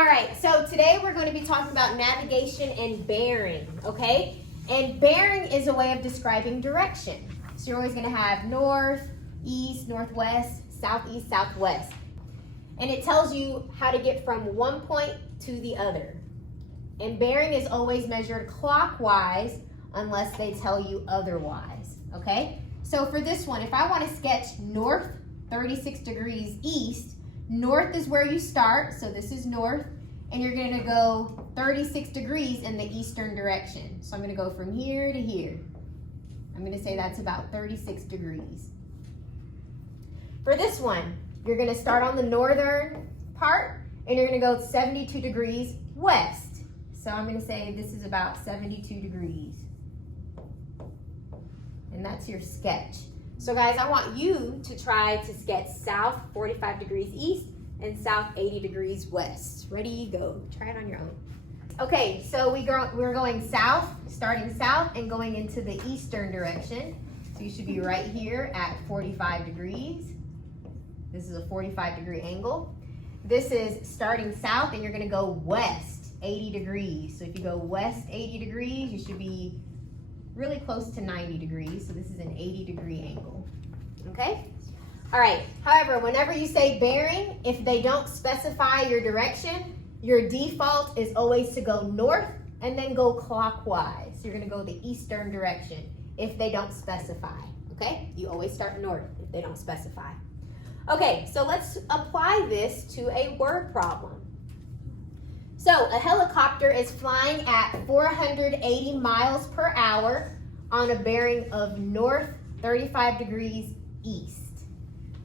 All right, so today we're going to be talking about navigation and bearing, okay? And bearing is a way of describing direction. So you're always going to have north, east, northwest, southeast, southwest. And it tells you how to get from one point to the other. And bearing is always measured clockwise unless they tell you otherwise, okay? So for this one, if I want to sketch north 36 degrees east, north is where you start, so this is north, and you're going to go 36 degrees in the eastern direction. So I'm going to go from here to here. I'm going to say that's about 36 degrees. For this one, you're going to start on the northern part, and you're going to go 72 degrees west. So I'm going to say this is about 72 degrees. And that's your sketch. So guys, I want you to try to sketch south 45 degrees east and south 80 degrees west. Ready, go. Try it on your own. Okay, so we're going south, starting south and going into the eastern direction. So you should be right here at 45 degrees. This is a 45 degree angle. This is starting south and you're gonna go west 80 degrees. So if you go west 80 degrees, you should be really close to 90 degrees. So this is an 80 degree angle, okay? All right, however, whenever you say bearing, if they don't specify your direction, your default is always to go north and then go clockwise. You're gonna go the eastern direction if they don't specify, okay? You always start north if they don't specify. Okay, so let's apply this to a word problem. So a helicopter is flying at 480 miles per hour on a bearing of north 35 degrees east.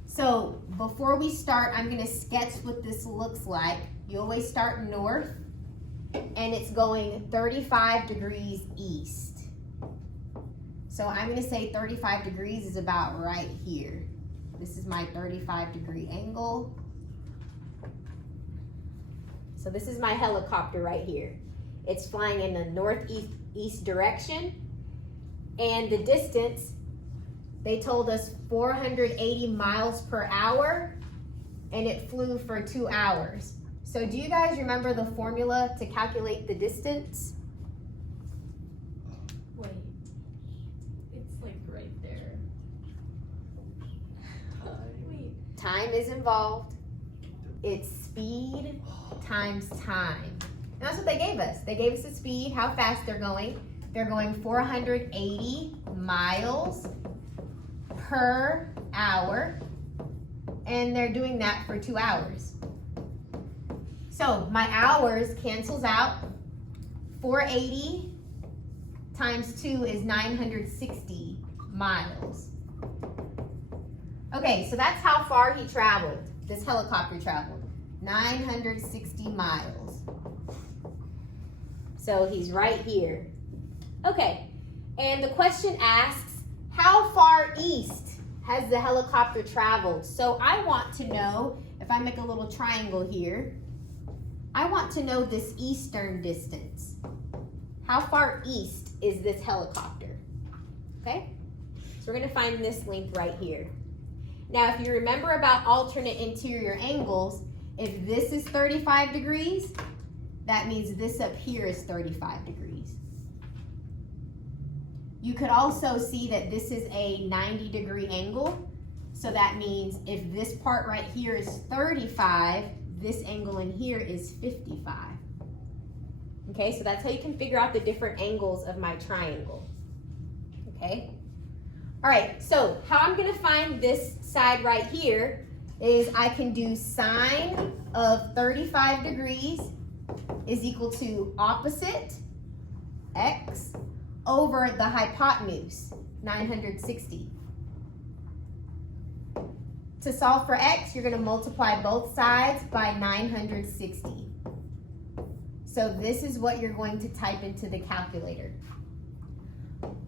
So before we start, I'm going to sketch what this looks like. You always start north and it's going 35 degrees east. So I'm going to say 35 degrees is about right here. This is my 35 degree angle. So this is my helicopter right here. It's flying in the northeast direction, and the distance, they told us 480 miles per hour, and it flew for 2 hours. So do you guys remember the formula to calculate the distance? Wait, it's like right there. Wait. Time is involved. It's speed times time. And that's what they gave us. They gave us the speed, how fast they're going. They're going 480 miles per hour, and they're doing that for 2 hours. So my hours cancels out. 480 times 2 is 960 miles. Okay, so that's how far he traveled. This helicopter traveled 960 miles. So he's right here. Okay, and the question asks, how far east has the helicopter traveled? So I want to know, if I make a little triangle here, I want to know this eastern distance. How far east is this helicopter? Okay, so we're gonna find this length right here. Now, if you remember about alternate interior angles, if this is 35 degrees, that means this up here is 35 degrees. You could also see that this is a 90 degree angle. So that means if this part right here is 35, this angle in here is 55. Okay, so that's how you can figure out the different angles of my triangle. Okay. All right, so how I'm gonna find this side right here is I can do sine of 35 degrees is equal to opposite x over the hypotenuse, 960. To solve for x, you're gonna multiply both sides by 960. So this is what you're going to type into the calculator.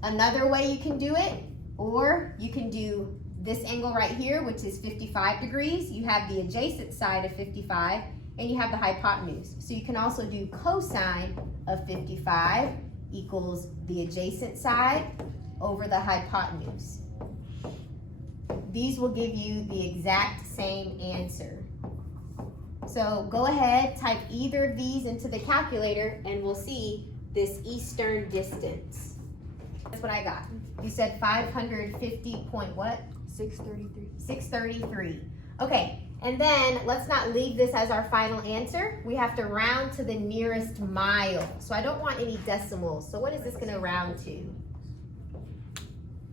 Another way you can do it, or you can do this angle right here, which is 55 degrees. You have the adjacent side of 55, and you have the hypotenuse. So you can also do cosine of 55 equals the adjacent side over the hypotenuse. These will give you the exact same answer. So So go ahead, type either of these into the calculator and we'll see this eastern distance. That's what I got. You said 550 point what? 633. 633. Okay, and then let's not leave this as our final answer. We have to round to the nearest mile. So I don't want any decimals. So what is this gonna round to?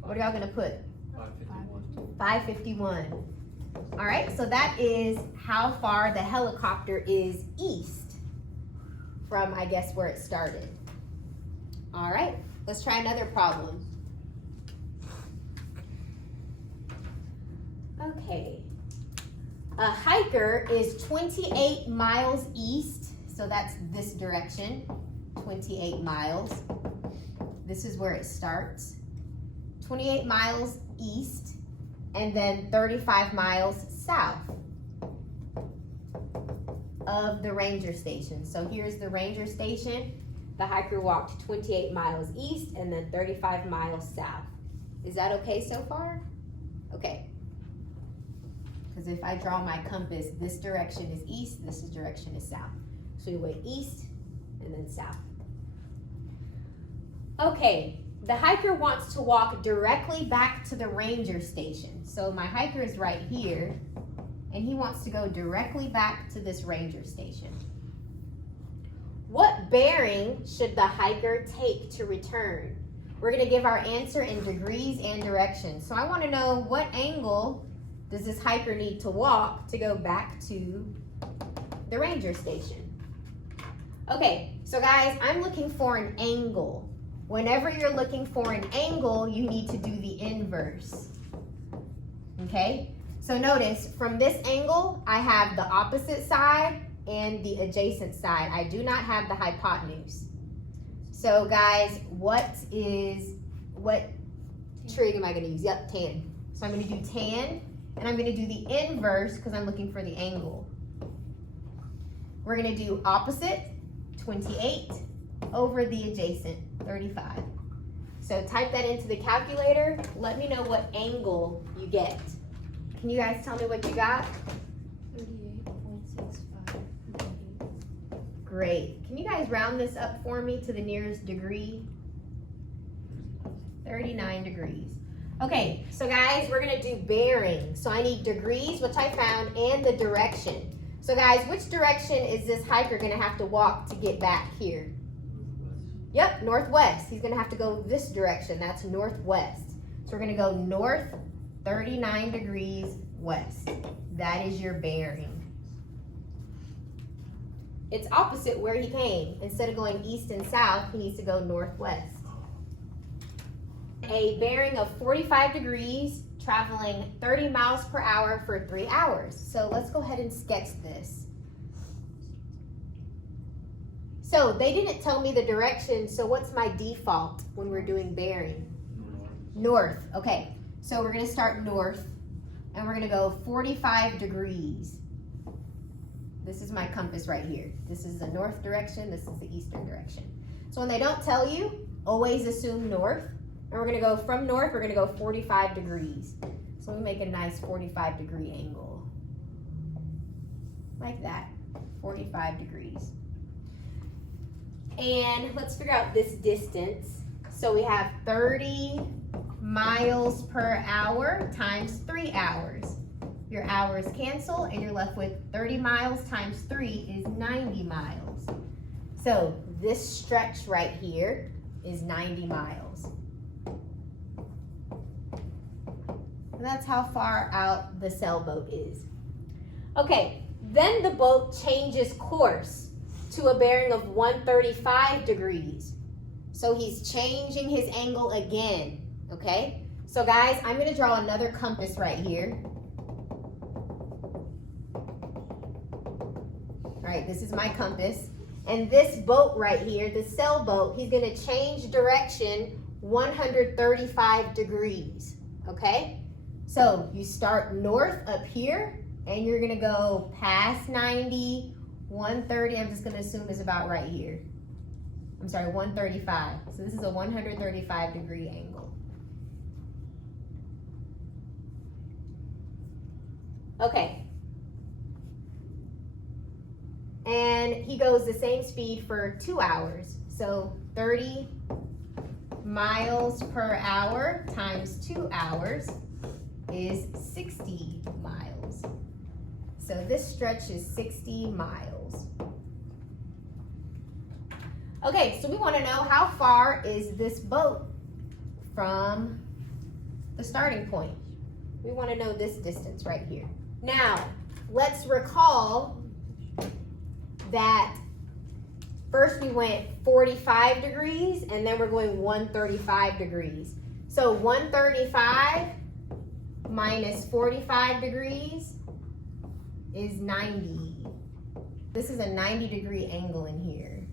What are y'all gonna put? 551. 551. All right, so that is how far the helicopter is east from, I guess, where it started. All right, let's try another problem. Okay. A hiker is 28 miles east, so that's this direction, 28 miles. This is where it starts. 28 miles east, and then 35 miles south of the ranger station. So here's the ranger station. The hiker walked 28 miles east and then 35 miles south. Is that okay so far? Okay. Because if I draw my compass, this direction is east, this direction is south. So we went east and then south. Okay, the hiker wants to walk directly back to the ranger station. So my hiker is right here, and he wants to go directly back to this ranger station. What bearing should the hiker take to return? We're gonna give our answer in degrees and directions. So I wanna know, what angle does this hiker need to walk to go back to the ranger station? Okay, so guys, I'm looking for an angle. Whenever you're looking for an angle, you need to do the inverse. Okay, so notice from this angle, I have the opposite side and the adjacent side. I do not have the hypotenuse. So guys, what trig am I gonna use? Yep, tan. So I'm gonna do tan, and I'm gonna do the inverse because I'm looking for the angle. We're gonna do opposite, 28, over the adjacent, 35. So type that into the calculator. Let me know what angle you get. Can you guys tell me what you got? 38.65. Great. Can you guys round this up for me to the nearest degree? 39 degrees. Okay, so guys, we're gonna do bearing. So I need degrees, which I found, and the direction. So guys, which direction is this hiker gonna have to walk to get back here? Yep, northwest. He's gonna have to go this direction. That's northwest. So we're gonna go north 39 degrees west. That is your bearing. It's opposite where he came. Instead of going east and south, he needs to go northwest. A bearing of 45 degrees, traveling 30 miles per hour for 3 hours. So let's go ahead and sketch this. So they didn't tell me the direction, so what's my default when we're doing bearing? North, okay. So we're gonna start north, and we're gonna go 45 degrees. This is my compass right here. This is the north direction, this is the eastern direction. So when they don't tell you, always assume north. And we're gonna go from north, we're gonna go 45 degrees. So we make a nice 45-degree angle. Like that, 45 degrees. And let's figure out this distance. So we have 30 miles per hour times 3 hours. Your hours cancel and you're left with 30 miles times 3 is 90 miles. So this stretch right here is 90 miles. And that's how far out the sailboat is. Okay, then the boat changes course to a bearing of 135 degrees. So he's changing his angle again, okay? So guys, I'm gonna draw another compass right here. All right, this is my compass. And this boat right here, the sailboat, he's gonna change direction 135 degrees, okay? So you start north up here, and you're gonna go past 90, 130, I'm just gonna assume is about right here. I'm sorry, 135. So this is a 135-degree angle. Okay. And he goes the same speed for 2 hours. So 30 miles per hour times 2 hours is 60 miles. So this stretch is 60 miles. Okay, so we want to know how far is this boat from the starting point. We want to know this distance right here. Now, let's recall that first we went 45 degrees and then we're going 135 degrees. So 135 minus 45 degrees is 90. This is a 90-degree angle in here.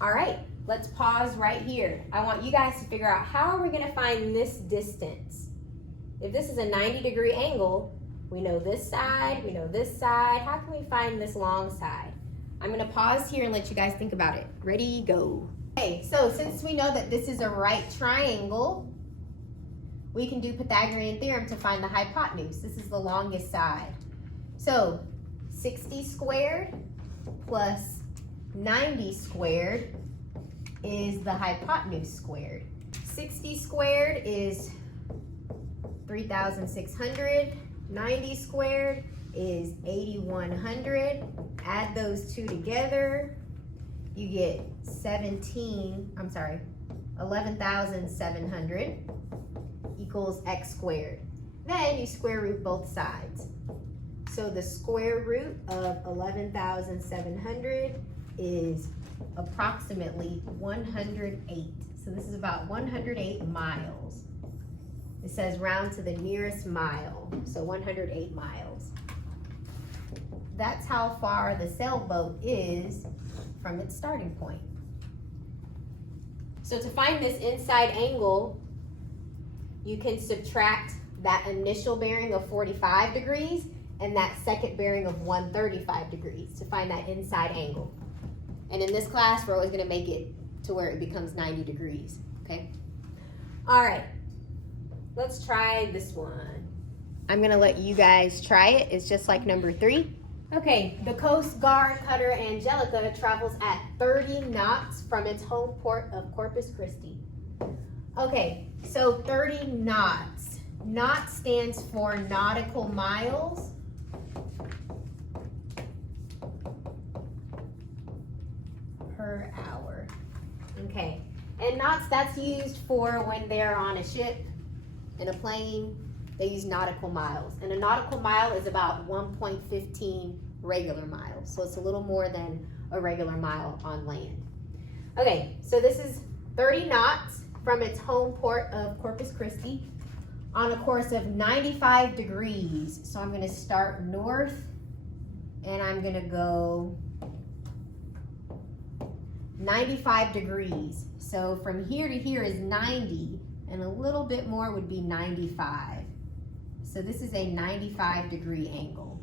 All right, let's pause right here. I want you guys to figure out how are we gonna find this distance? If this is a 90-degree angle, we know this side, we know this side. How can we find this long side? I'm gonna pause here and let you guys think about it. Ready, go. Okay, so since we know that this is a right triangle, we can do Pythagorean theorem to find the hypotenuse. This is the longest side. So 60 squared plus 90 squared is the hypotenuse squared. 60 squared is 3,600. 90 squared is 8,100. Add those two together, you get 11,700 equals x squared. Then you square root both sides. So the square root of 11,700 is approximately 108. So this is about 108 miles. It says round to the nearest mile, so 108 miles. That's how far the sailboat is from its starting point. So to find this inside angle, you can subtract that initial bearing of 45 degrees and that second bearing of 135 degrees to find that inside angle. And in this class, we're always gonna make it to where it becomes 90 degrees, okay? All right, let's try this one. I'm gonna let you guys try it. It's just like number 3. Okay, the Coast Guard cutter Angelica travels at 30 knots from its home port of Corpus Christi. Okay, so 30 knots. Knot stands for nautical miles. Per hour. Okay, and knots, that's used for when they're on a ship, in a plane, they use nautical miles. And a nautical mile is about 1.15 regular miles. So it's a little more than a regular mile on land. Okay, so this is 30 knots from its home port of Corpus Christi on a course of 95 degrees. So I'm gonna start north and I'm gonna go 95 degrees. So from here to here is 90 and a little bit more would be 95. So this is a 95-degree angle.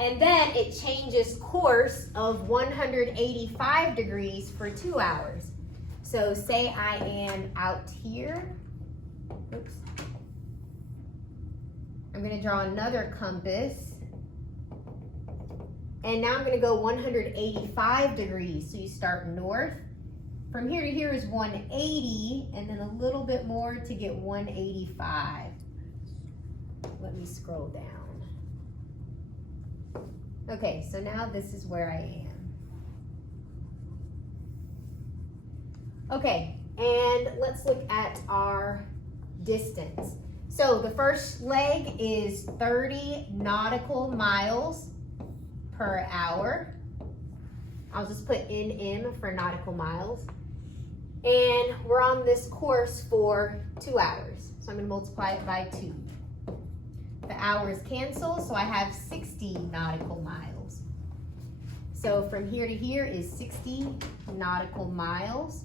And then it changes course of 185 degrees for 2 hours. So say I am out here. Oops. I'm gonna draw another compass. And now I'm gonna go 185 degrees. So you start north. From here to here is 180, and then a little bit more to get 185. Let me scroll down. Okay, so now this is where I am. Okay, and let's look at our distance. So the first leg is 30 nautical miles per hour. I'll just put NM for nautical miles. And we're on this course for 2 hours. So I'm gonna multiply it by 2. The hours cancel, so I have 60 nautical miles. So from here to here is 60 nautical miles.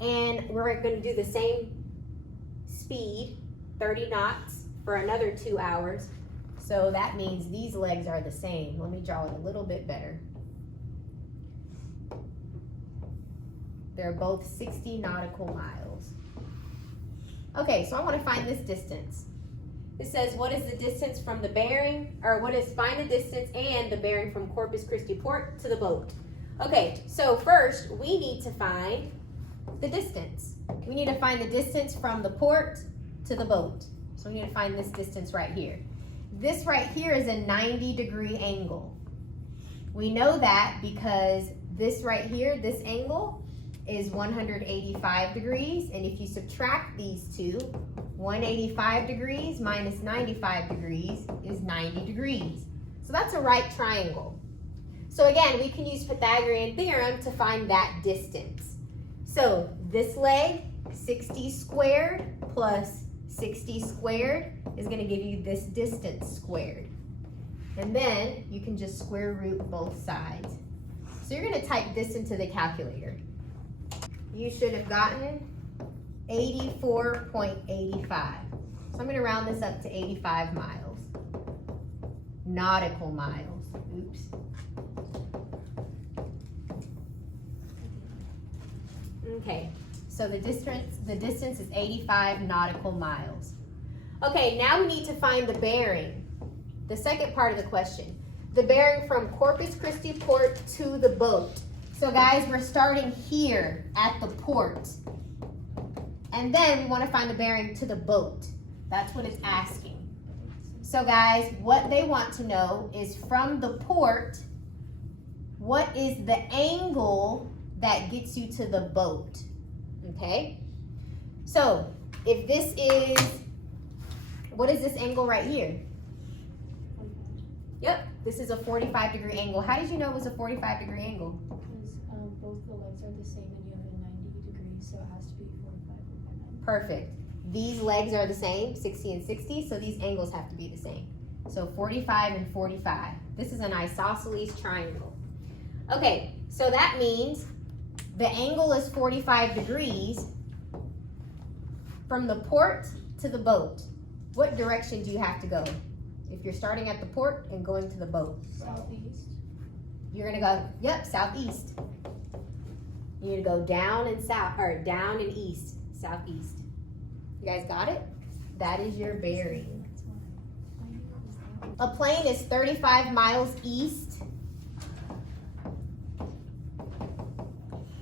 And we're gonna do the same speed, 30 knots, for another 2 hours. So that means these legs are the same. Let me draw it a little bit better. They're both 60 nautical miles. Okay, so I want to find this distance. It says, what is the distance from the bearing, or find the distance and the bearing from Corpus Christi port to the boat. Okay, so first we need to find the distance. We need to find the distance from the port to the boat. So we need to find this distance right here. This right here is a 90-degree angle. We know that because this right here, this angle is 185 degrees. And if you subtract these two, 185 degrees minus 95 degrees is 90 degrees. So that's a right triangle. So again, we can use Pythagorean theorem to find that distance. So this leg, 60 squared plus 60 squared is going to give you this distance squared. And then you can just square root both sides. So you're going to type this into the calculator. You should have gotten 84.85. So I'm going to round this up to 85 miles. Nautical miles. Oops. Okay, so the distance is 85 nautical miles. Okay, now we need to find the bearing. The second part of the question. The bearing from Corpus Christi port to the boat. So guys, we're starting here at the port. And then we want to find the bearing to the boat. That's what it's asking. So guys, what they want to know is from the port, what is the angle that gets you to the boat? Okay? So, if this is, what is this angle right here? Yep, this is a 45-degree angle. How did you know it was a 45-degree angle? Because both the legs are the same and you have a 90 degrees, so it has to be 45 over 90. Perfect. These legs are the same, 60 and 60, so these angles have to be the same. So 45 and 45. This is an isosceles triangle. Okay, so that means the angle is 45 degrees from the port to the boat. What direction do you have to go? If you're starting at the port and going to the boat. Southeast. You're gonna go, yep, southeast. You need to go down and south, or down and east, southeast. You guys got it? That is your bearing. A plane is 35 miles east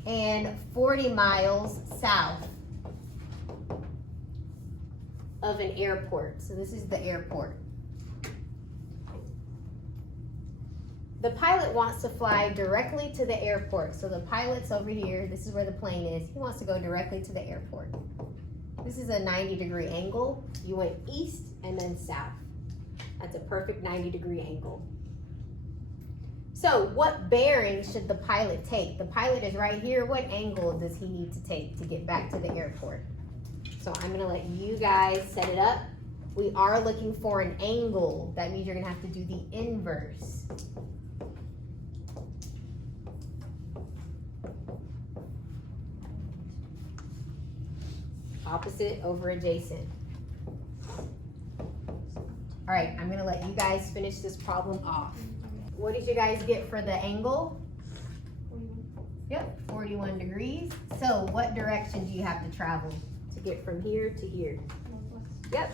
and 40 miles south of an airport. So this is the airport. The pilot wants to fly directly to the airport. So the pilot's over here. This is where the plane is. He wants to go directly to the airport. This is a 90-degree angle. You went east and then south. That's a perfect 90-degree angle. So what bearing should the pilot take? The pilot is right here. What angle does he need to take to get back to the airport? So I'm gonna let you guys set it up. We are looking for an angle. That means you're gonna have to do the inverse. Opposite over adjacent. All right, I'm gonna let you guys finish this problem off. What did you guys get for the angle? 41. Yep, 41 degrees. So what direction do you have to travel to get from here to here? Northwest. Yep,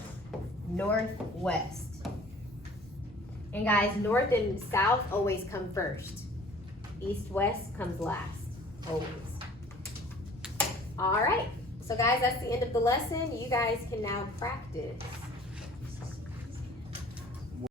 northwest. And guys, north and south always come first. East, west comes last, always. All right, so guys, that's the end of the lesson. You guys can now practice.